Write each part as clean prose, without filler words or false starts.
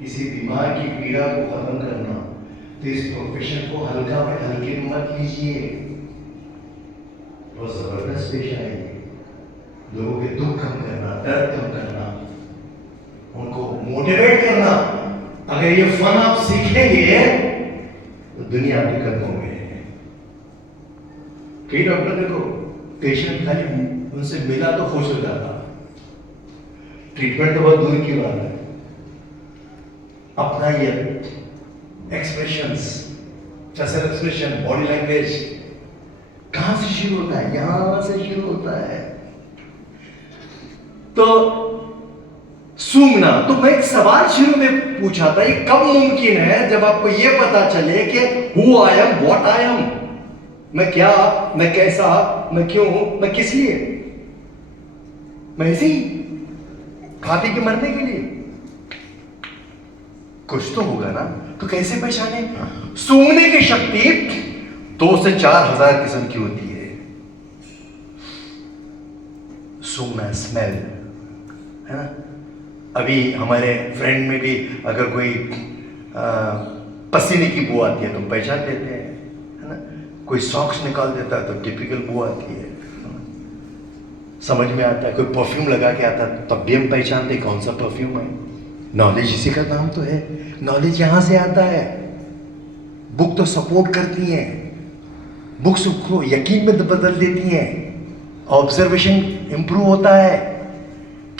किसी दिमाग की पीड़ा को खत्म करना, तो इस प्रोफेशन को हल्का में हल्के में मत लीजिए, वो जबरदस्त पेश आएगी। लोगों के दुख कम करना, दर्द कम करना, उनको मोटिवेट करना, अगर ये फन आप सीखेंगे तो दुनिया आपके कदमों में है। कई डॉक्टर देखो, पेशेंट खाली उनसे मिला तो खुश हो जाता, ट्रीटमेंट तो बहुत दूर की बात है। अपना ये expressions, facial expression, body language कहां से शुरू होता है? यहां से शुरू होता है। तो सूंघना, तो मैं एक सवाल शुरू में पूछा था, ये कब मुमकिन है जब आपको ये पता चले कि who I am, what I am, मैं क्या, मैं कैसा, मैं क्यों, मैं किस लिए, मैं ऐसे ही खाते के मरने के लिए? कुछ तो होगा ना। तो कैसे पहचाने? सूंघने की शक्ति 2 से 4 हजार किस्म की होती है। सूंघना, स्मेल, है ना। अभी हमारे फ्रेंड में भी अगर कोई पसीने की बू आती है तो हम पहचान लेते हैं, है ना। कोई सॉक्स निकाल देता है तो टिपिकल बू आती है, समझ में आता है। कोई परफ्यूम लगा के आता है तब भी हम पहचानते हैं कौन सा परफ्यूम है। नॉलेज इसी का नाम तो है। नॉलेज यहां से आता है। बुक तो सपोर्ट करती है, बुक्स को यकीन में बदल देती हैं, ऑब्जर्वेशन इंप्रूव होता है।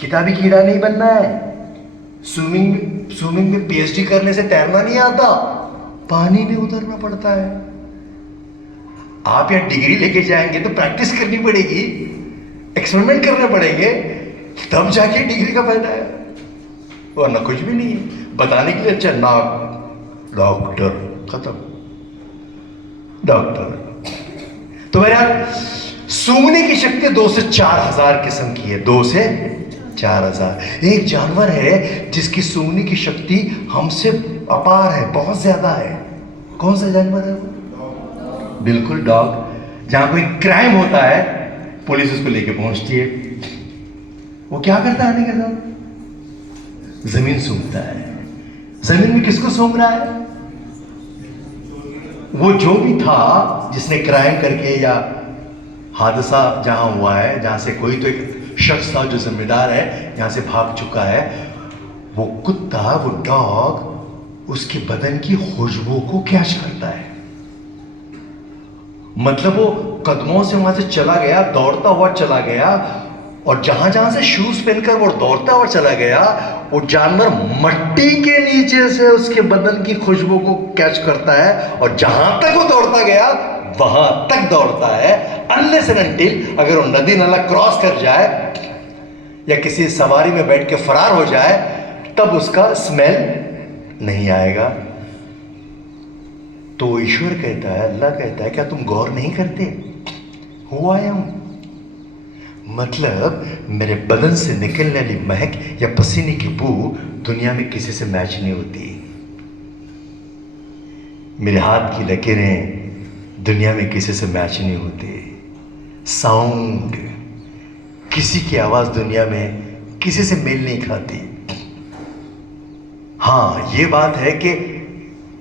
किताबी कीड़ा नहीं बनना है। स्विमिंग में पीएचडी करने से तैरना नहीं आता, पानी में उतरना पड़ता है। आप यहाँ डिग्री लेके जाएंगे तो प्रैक्टिस करनी पड़ेगी, एक्सपेरिमेंट करने पड़ेंगे, तब जाके डिग्री का फायदा है, वरना कुछ भी नहीं है। बताने के लिए अच्छा नाक, डॉक्टर, खत्म, डॉक्टर। तो मेरा सूंघने की शक्ति 2 से 4 हजार किस्म की है। 2 से 4 हजार। एक जानवर है जिसकी सूंघने की शक्ति हमसे अपार है, बहुत ज्यादा है। कौन सा जानवर है वो? बिल्कुल डॉग। जहां कोई क्राइम होता है पुलिस उसको लेके पहुंचती है, वो क्या करता है आने के साथ? जमीन सूंघता है। जमीन में किसको सूंघ रहा है? वो जो भी था जिसने क्राइम करके या हादसा जहां हुआ है, जहां से कोई तो एक शख्स था जो जिम्मेदार है, यहां से भाग चुका है, वो कुत्ता, वो डॉग उसके बदन की खुशबू को कैच करता है। मतलब वो कदमों से वहां से चला गया, दौड़ता हुआ चला गया, और जहां जहां से शूज पहनकर वो दौड़ता हुआ चला गया, वो जानवर मट्टी के नीचे से उसके बदन की खुशबू को कैच करता है, और जहां तक वो दौड़ता गया वहां तक दौड़ता है, अनलेस एंड अनटिल अगर वो नदी नाला क्रॉस कर जाए या किसी सवारी में बैठ के फरार हो जाए तब उसका स्मेल नहीं आएगा। तो ईश्वर कहता है, अल्लाह कहता है, क्या तुम गौर नहीं करते? हु आई एम, मतलब मेरे बदन से निकलने वाली महक या पसीने की बू दुनिया में किसी से मैच नहीं होती। मेरे हाथ की लकीरें दुनिया में किसी से मैच नहीं होती। साउंड, किसी की आवाज दुनिया में किसी से मेल नहीं खाती। हाँ, ये बात है कि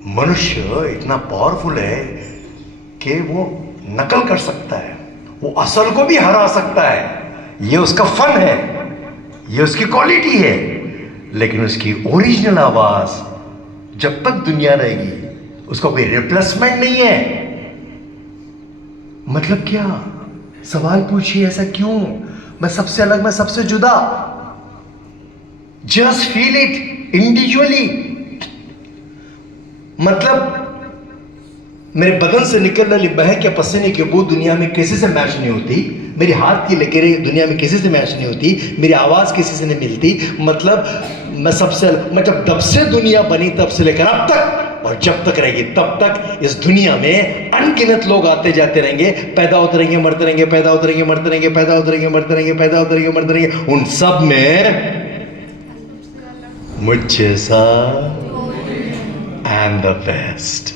मनुष्य इतना पावरफुल है कि वो नकल कर सकता है, वो असल को भी हरा सकता है। ये उसका फन है, ये उसकी क्वालिटी है, लेकिन उसकी ओरिजिनल आवाज जब तक दुनिया रहेगी उसका कोई रिप्लेसमेंट नहीं है। मतलब क्या? सवाल पूछिए, ऐसा क्यों? मैं सबसे अलग, मैं सबसे जुदा। Just feel it individually. मतलब मेरे बदन से निकलने वाली महक या पसीने की बू दुनिया में किसी से मैच नहीं होती, मेरे हाथ की लकीरें दुनिया में किसी से मैच नहीं होती, मेरी आवाज़ किसी से नहीं मिलती। मतलब मैं सबसे, मतलब जब से दुनिया बनी तब से लेकर अब तक, और जब तक रहेगी तब तक इस दुनिया में अनगिनत लोग आते जाते रहेंगे, पैदा होते रहेंगे, मरते रहेंगे, पैदा होते रहेंगे, मरते रहेंगे, पैदा होते रहेंगे, मरते रहेंगे, पैदा होते रहेंगे, मरते रहेंगे। उन सब में मुझ जैसा आई एम द बेस्ट।